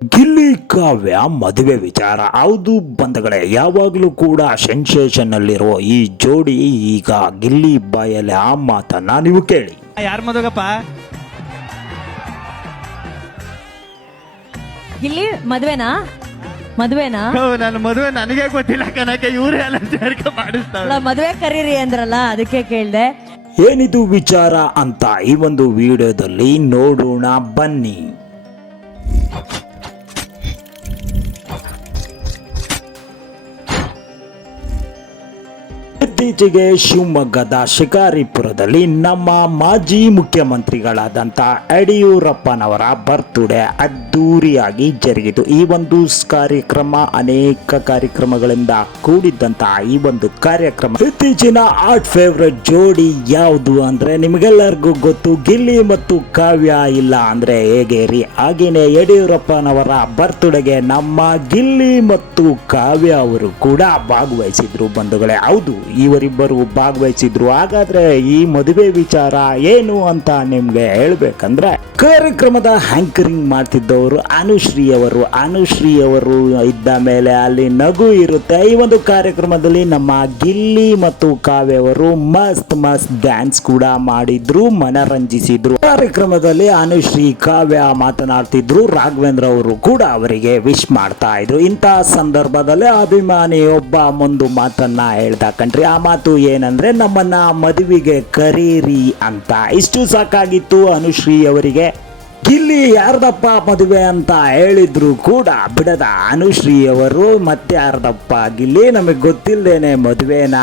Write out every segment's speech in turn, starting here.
ಗಿಲ್ಲಿ ಕಾವ್ಯ ಮದುವೆ ವಿಚಾರ ಹೌದು ಬಂಧುಗಳೇ, ಯಾವಾಗಲೂ ಕೂಡ ಸೆನ್ಸೇಷನ್ ನಲ್ಲಿರುವ ಈ ಜೋಡಿ ಈಗ ಗಿಲ್ಲಿ ಬಾಯಲ್ಲಿ ಆ ಮಾತನ್ನ ನೀವು ಕೇಳಿ. ಯಾರ ಮದುವೆಗಪ್ಪ? ಗಿಲ್ಲಿ ಮದ್ವೆನಾ? ನನ್ನ ಮದುವೆ ನನಗೆ ಗೊತ್ತಿಲ್ಲ ಕನಕ, ಇವ್ರು ಎಲ್ಲ ಸೇರ್ಕ ಮಾಡಿಸ್ತಾರೆ. ಮದ್ವೆ ಕರೀರಿ ಅಂದ್ರಲ್ಲ, ಅದಕ್ಕೆ ಕೇಳ್ದೆ. ಏನಿದು ವಿಚಾರ ಅಂತ ಈ ಒಂದು ವಿಡಿಯೋದಲ್ಲಿ ನೋಡೋಣ ಬನ್ನಿ. ಇತ್ತೀಚೆಗೆ ಶಿವಮೊಗ್ಗದ ಶಿಕಾರಿಪುರದಲ್ಲಿ ನಮ್ಮ ಮಾಜಿ ಮುಖ್ಯಮಂತ್ರಿಗಳಾದಂಥ ಯಡಿಯೂರಪ್ಪನವರ ಬರ್ತ್ಡೇ ಅದ್ದೂರಿಯಾಗಿ ಜರುಗಿತು. ಈ ಒಂದು ಕಾರ್ಯಕ್ರಮ ಅನೇಕ ಕಾರ್ಯಕ್ರಮಗಳಿಂದ ಕೂಡಿದ್ದಂತಹ ಈ ಒಂದು ಕಾರ್ಯಕ್ರಮ ಇತ್ತೀಚಿನ ಆರ್ಟ್ ಫೇವ್ರೆಟ್ ಜೋಡಿ ಯಾವುದು ಅಂದ್ರೆ ನಿಮಗೆಲ್ಲರಿಗೂ ಗೊತ್ತು, ಗಿಲ್ಲಿ ಮತ್ತು ಕಾವ್ಯ. ಇಲ್ಲ ಅಂದ್ರೆ ಹೇಗೆ ರೀ, ಹಾಗೇನೆ ಯಡಿಯೂರಪ್ಪನವರ ಬರ್ತ್ಡೇಗೆ ನಮ್ಮ ಗಿಲ್ಲಿ ಮತ್ತು ಕಾವ್ಯ ಅವರು ಕೂಡ ಭಾಗವಹಿಸಿದ್ರು ಬಂಧುಗಳೇ. ಹೌದು, ಇವರಿಬ್ಬರು ಭಾಗವಹಿಸಿದ್ರು. ಹಾಗಾದ್ರೆ ಈ ಮದುವೆ ವಿಚಾರ ಏನು ಅಂತ ನಿಮ್ಗೆ ಹೇಳ್ಬೇಕಂದ್ರೆ, ಕಾರ್ಯಕ್ರಮದ ಆಂಕರಿಂಗ್ ಮಾಡ್ತಿದ್ದವರು ಅನುಶ್ರೀ ಅವರು ಇದ್ದ ಮೇಲೆ ಅಲ್ಲಿ ನಗು ಇರುತ್ತೆ. ಈ ಒಂದು ಕಾರ್ಯಕ್ರಮದಲ್ಲಿ ನಮ್ಮ ಗಿಲ್ಲಿ ಮತ್ತು ಕಾವ್ಯ ಅವರು ಮಸ್ತ್ ಡ್ಯಾನ್ಸ್ ಕೂಡ ಮಾಡಿದ್ರು, ಮನರಂಜಿಸಿದ್ರು. ಕಾರ್ಯಕ್ರಮದಲ್ಲಿ ಅನುಶ್ರೀ ಕಾವ್ಯ ಮಾತನಾಡ್ತಿದ್ರು, ರಾಘವೇಂದ್ರ ಅವರು ಕೂಡ ಅವರಿಗೆ ವಿಶ್ ಮಾಡ್ತಾ ಇದ್ರು. ಇಂತಹ ಸಂದರ್ಭದಲ್ಲಿ ಅಭಿಮಾನಿ ಒಬ್ಬ ಒಂದು ಮಾತನ್ನ ಹೇಳ್ದ ಕಣ್ರಿ. ಆ ಮಾತು ಏನಂದ್ರೆ, ನಮ್ಮನ್ನ ಮದುವೆಗೆ ಕರೀರಿ ಅಂತ. ಇಷ್ಟು ಸಾಕಾಗಿತ್ತು ಅನುಶ್ರೀ ಅವರಿಗೆ. ಗಿಲ್ಲಿ ಯಾರ್ದಪ್ಪ ಮದುವೆ ಅಂತ ಹೇಳಿದ್ರು ಕೂಡ ಬಿಡದ ಅನುಶ್ರೀ ಅವರು ಮತ್ತೆ ಯಾರ್ದಪ್ಪ ಗಿಲ್ಲಿ ನಮಗೆ ಗೊತ್ತಿಲ್ಲದೇನೆ ಮದುವೆನಾ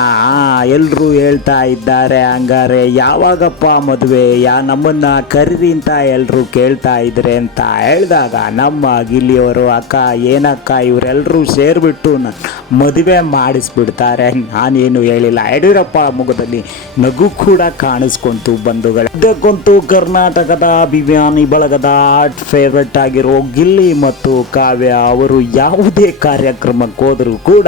ಎಲ್ರು ಹೇಳ್ತಾ ಇದ್ದಾರೆ, ಹಂಗಾರೆ ಯಾವಾಗಪ್ಪ ಮದುವೆ, ನಮ್ಮನ್ನ ಕರೀರಿ ಅಂತ ಎಲ್ರು ಕೇಳ್ತಾ ಇದ್ರೆ ಅಂತ ಹೇಳಿದಾಗ ನಮ್ಮ ಗಿಲ್ಲಿಯವರು, ಅಕ್ಕ ಏನಕ್ಕ ಇವರೆಲ್ಲರೂ ಸೇರ್ಬಿಟ್ಟು ಮದುವೆ ಮಾಡಿಸ್ಬಿಡ್ತಾರೆ, ನಾನೇನು ಹೇಳಿಲ್ಲ. ಯಡಿಯೂರಪ್ಪ ಮುಖದಲ್ಲಿ ನಗು ಕೂಡ ಕಾಣಿಸ್ಕೊಂತು ಬಂಧುಗಳೇ. ಇದಕ್ಕಂತೂ ಕರ್ನಾಟಕದ ಅಭಿಮಾನಿ ಬಳಗದ ಆರ್ಟ್ ಫೇವರೇಟ್ ಆಗಿರೋ ಗಿಲ್ಲಿ ಮತ್ತು ಕಾವ್ಯ ಅವರು ಯಾವುದೇ ಕಾರ್ಯಕ್ರಮಕ್ಕೆ ಹೋದರೂ ಕೂಡ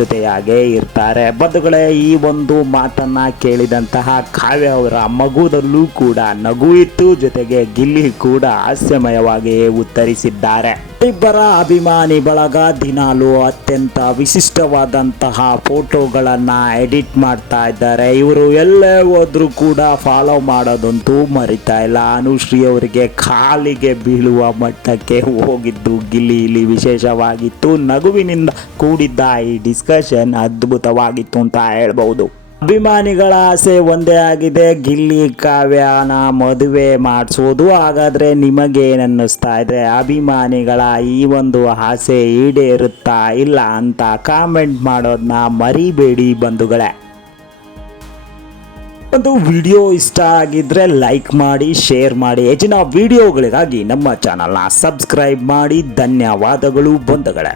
ಜೊತೆಯಾಗೇ ಇರ್ತಾರೆ ಬಂಧುಗಳೇ. ಈ ಒಂದು ಮಾತನ್ನ ಕೇಳಿದಂತಹ ಕಾವ್ಯ ಅವರ ಮಗುದಲ್ಲೂ ಕೂಡ ನಗು ಇತ್ತು, ಜೊತೆಗೆ ಗಿಲ್ಲಿ ಕೂಡ ಹಾಸ್ಯಮಯವಾಗಿ ಉತ್ತರಿಸಿದ್ದಾರೆ. ಇಬ್ಬರ ಅಭಿಮಾನಿ ಬಳಗ ದಿನಾಲು ಅತ್ಯಂತ ವಿಶಿಷ್ಟವಾದಂತಹ ಫೋಟೋಗಳನ್ನು ಎಡಿಟ್ ಮಾಡ್ತಾ ಇದ್ದಾರೆ. ಇವರು ಎಲ್ಲೇ ಹೋದ್ರೂ ಕೂಡ ಫಾಲೋ ಮಾಡೋದಂತೂ ಮರಿತಾ ಇಲ್ಲ. ಅನುಶ್ರೀ ಅವರಿಗೆ ಕಾಲಿಗೆ ಬೀಳುವ ಮಟ್ಟಕ್ಕೆ ಹೋಗಿದ್ದು ಗಿಲ್ಲಿ ಇಲ್ಲಿ ವಿಶೇಷವಾಗಿತ್ತು. ನಗುವಿನಿಂದ ಕೂಡಿದ್ದ ಈ ಡಿಸ್ಕಷನ್ ಅದ್ಭುತವಾಗಿತ್ತು ಅಂತ ಹೇಳ್ಬಹುದು. ಅಭಿಮಾನಿಗಳ ಆಸೆ ಒಂದೇ ಆಗಿದೆ, ಗಿಲ್ಲಿ ಕಾವ್ಯನ ಮದುವೆ ಮಾಡಿಸೋದು. ಹಾಗಾದ್ರೆ ನಿಮಗೇನನ್ನಿಸ್ತಾ ಇದೆ? ಅಭಿಮಾನಿಗಳ ಈ ಒಂದು ಆಸೆ ಈಡೇರುತ್ತಾ ಇಲ್ಲ ಅಂತ ಕಾಮೆಂಟ್ ಮಾಡೋದನ್ನ ಮರಿಬೇಡಿ ಬಂಧುಗಳೇ. ಒಂದು ವಿಡಿಯೋ ಇಷ್ಟ ಆಗಿದ್ರೆ ಲೈಕ್ ಮಾಡಿ, ಶೇರ್ ಮಾಡಿ. ಹೆಚ್ಚಿನ ವಿಡಿಯೋಗಳಿಗಾಗಿ ನಮ್ಮ ಚಾನಲ್ನ ಸಬ್ಸ್ಕ್ರೈಬ್ ಮಾಡಿ. ಧನ್ಯವಾದಗಳು ಬಂಧುಗಳೇ.